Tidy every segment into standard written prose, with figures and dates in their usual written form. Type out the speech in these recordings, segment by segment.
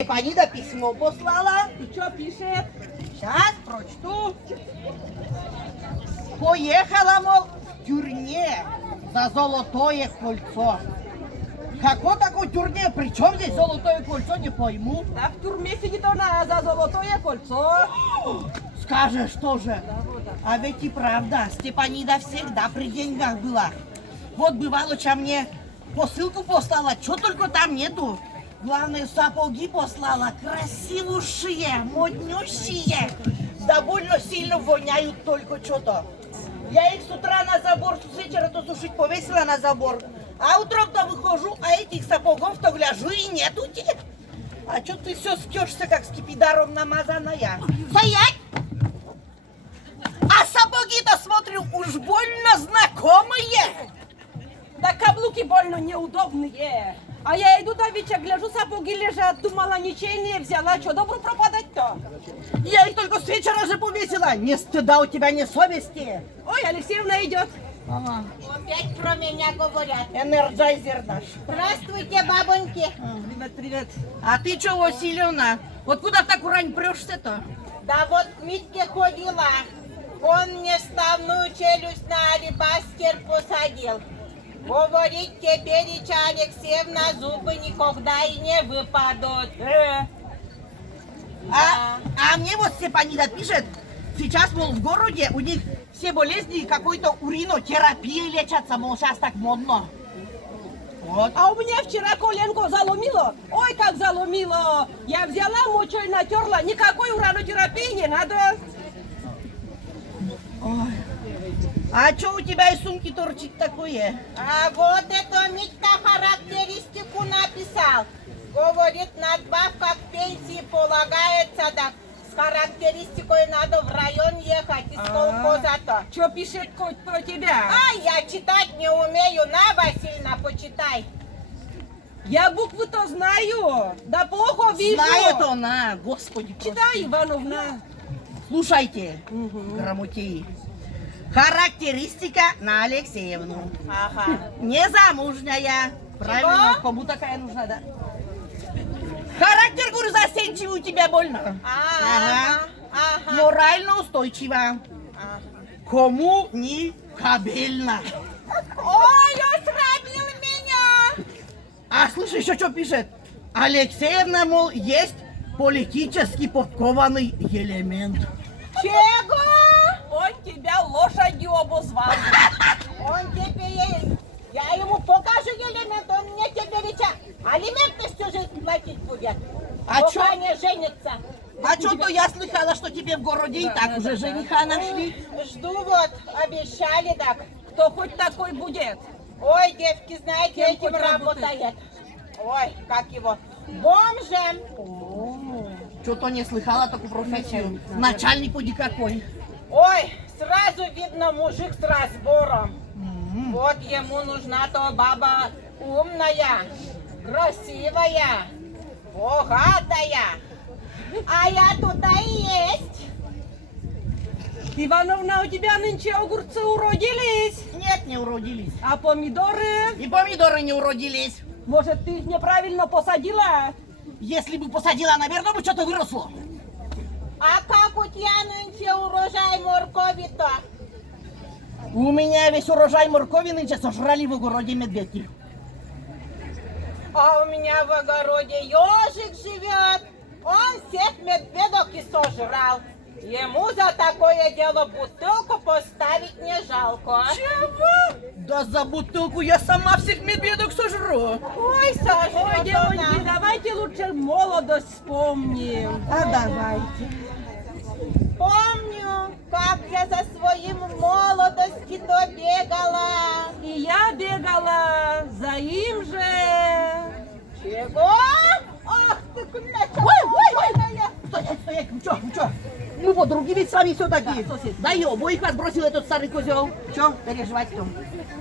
Степанида письмо послала. И что пишет? Сейчас прочту. Поехала, мол, в тюрьме за золотое кольцо. Какое такое тюрьме? При чем здесь золотое кольцо, не пойму. Да в тюрьме сидит она за золотое кольцо. Скажешь тоже. А ведь и правда, Степанида всегда при деньгах была. Вот бывало, чем мне посылку послала, что только там нету. Главное, сапоги послала, красивущие, моднющие. Довольно сильно воняют только что-то. Я их с утра на забор, с вечера-то сушить повесила на забор. А утром-то выхожу, а этих сапогов-то гляжу и нету тех. А что ты все скешься, как скипидаром намазанная? Стоять! А сапоги-то, смотрю, уж больно знакомые. Да каблуки больно неудобные. А я иду до Вича, гляжу, сапоги лежат, думала, ничего не взяла, что добру пропадать-то? Я их только с вечера же повесила. Не стыда у тебя, не совести. Ой, Алексеевна идет. Ага. Опять про меня говорят. Энерджайзер наш. Здравствуйте, бабоньки. Привет, привет. А ты что, Васильевна? Вот куда так рань прешься-то? Да вот к Митке ходила. Он мне ставную челюсть на алебастер посадил. Говорит, теперь Алексеевна зубы никогда и не выпадут. А мне вот Степанида пишет, сейчас, мол, в городе у них все болезни какой-то уринотерапией лечатся, мол, сейчас так модно. Вот. А у меня вчера коленку заломило. Ой, как заломило. Я взяла, мочой натерла. Никакой уранотерапии не надо. Ой. А что у тебя из сумки торчит такое? А вот это Митка характеристику написал. Говорит, надбавка к пенсии полагается, да с характеристикой надо в район ехать из колхоза-то. Что пишет хоть про тебя? А я читать не умею, на, Васильевна, почитай. Я буквы-то знаю. Да плохо вижу. Знает она, господи. Читай, Ивановна. Слушайте, грамотеи. Характеристика на Алексеевну. Ага. Незамужняя. Правильно, Чего? кому такая нужна, да? Характер, говорю, застенчивый, у тебя больно. Ага. Ага. Морально устойчива. Ага. Коммуникабельна. Ой, осрамил меня. А слушай, еще что пишет? Алексеевна, мол, есть политически подкованный элемент. Чего? Он тебя лошадью обозвал. Он теперь, я ему покажу элемент, он мне теперь алименты всю жизнь платить будет. А пока чё? не женится. А что-то я слыхала, что тебе в городе и так уже жениха нашли. Жду вот, обещали так. Кто хоть такой будет? Ой, девки, знаете, Кем этим хоть работает. Ой, как его, бомжем. Что-то не слыхала такую профессию. Начальник поди какой. Ой, сразу видно мужик с разбором. Вот ему нужна-то баба умная, красивая, богатая. А я туда и есть. Ивановна, у тебя нынче огурцы уродились. Нет, не уродились. А помидоры? И помидоры не уродились. Может, ты их неправильно посадила? Если бы посадила, наверное, бы что-то выросло. А как у тебя нынче урожай моркови-то? У меня весь урожай моркови нынче сожрали в огороде медведи. А у меня в огороде ежик живет. Он всех медведок и сожрал. Ему за такое дело бутылку поставить не жалко. Чего? Да за бутылку я сама всех медведок сожру. Ой, сожрет Ой, девочки, она. давайте лучше молодость вспомним. А давайте. Помню, как я за своим молодости-то бегала. И я бегала за им же. Чего? Ах ты, кумяча! Стоять, ну чё? Мы подруги ведь с вами все такие. Да, сосед. Да и обоих вас бросил этот старый козел. Чё переживать там?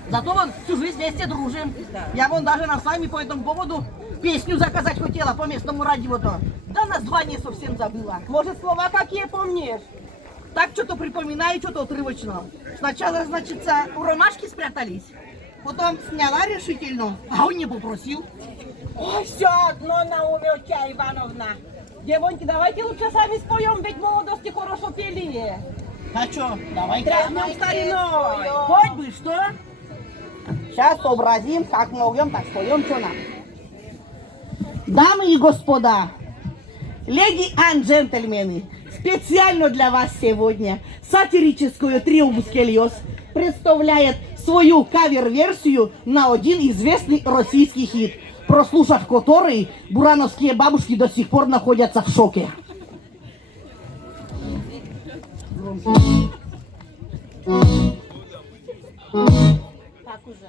Зато вон всю жизнь вместе дружим. Да. Я вон даже нам с вами по этому поводу песню заказать хотела по местному радио-то. Да название совсем забыла. Может, слова какие помнишь? Так что-то припоминаю, что-то отрывочно. Сначала, значит, у ромашки спрятались. Потом сняла решительно, а он не попросил. Ой, все одно на уме у тебя, Ивановна. Девоньки, давайте лучше сами споем, ведь в молодости хорошо пели. А что, давайте. Тряхнем стариной. Хоть бы что. Сейчас сообразим, как можем, так споем, что нам. Дамы и господа, леди и джентльмены, специально для вас сегодня сатирическую трио Мускельос представляет свою кавер-версию на один известный российский хит, прослушав который, бурановские бабушки до сих пор находятся в шоке. Так уже.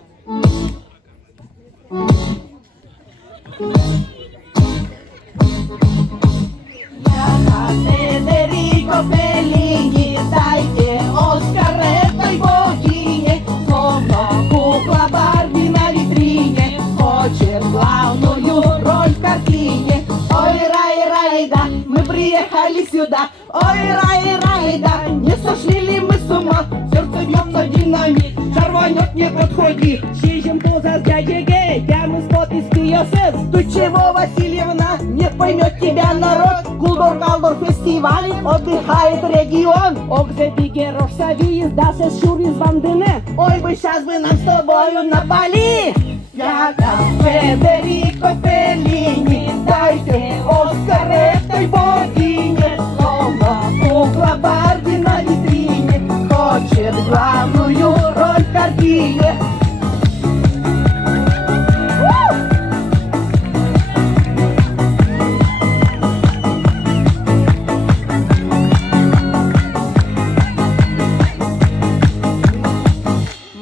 Федерико Феллини, дайте Оскар этой богине, словно кукла Барби на витрине, хочет главную роль в картине. Ой, рай-рай-да, мы приехали сюда, ой, рай-рай-да, не сошли ли мы с ума, сердце бьется динамит, шарванет, не подходи. Сижем поза с дядей Гей, прямо спот из Киосес. Ты чего, Васильевна, не поймет тебя народ, Гулдор-Калдор фестиваль, отдыхает регион. Огзе Бигерош Савиис, Дасес Шурис Вандене. Ой, бы сейчас бы нам с тобою на Бали. Яков Федерико Феллини, дайте Оскар этой богине, словно кукла Барби на витрине, хочет главную роль в картине.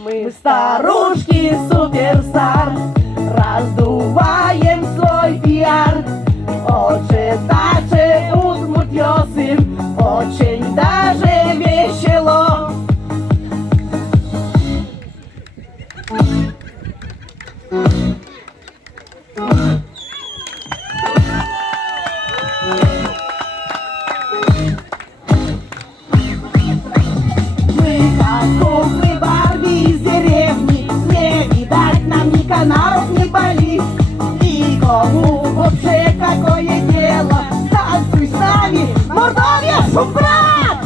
Мы старушки суперстар, раздуваем свой пиар. Оче таче удмуртёсим, очень даже весело. Мы как куклы Барби из деревни, не видать нам ни каналов, ни Бали. Никому вообще какое дело, танцуй с нами, Мордовия, шумбрат!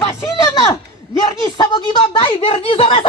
Васильевна, верни сапоги, дай, верни зараз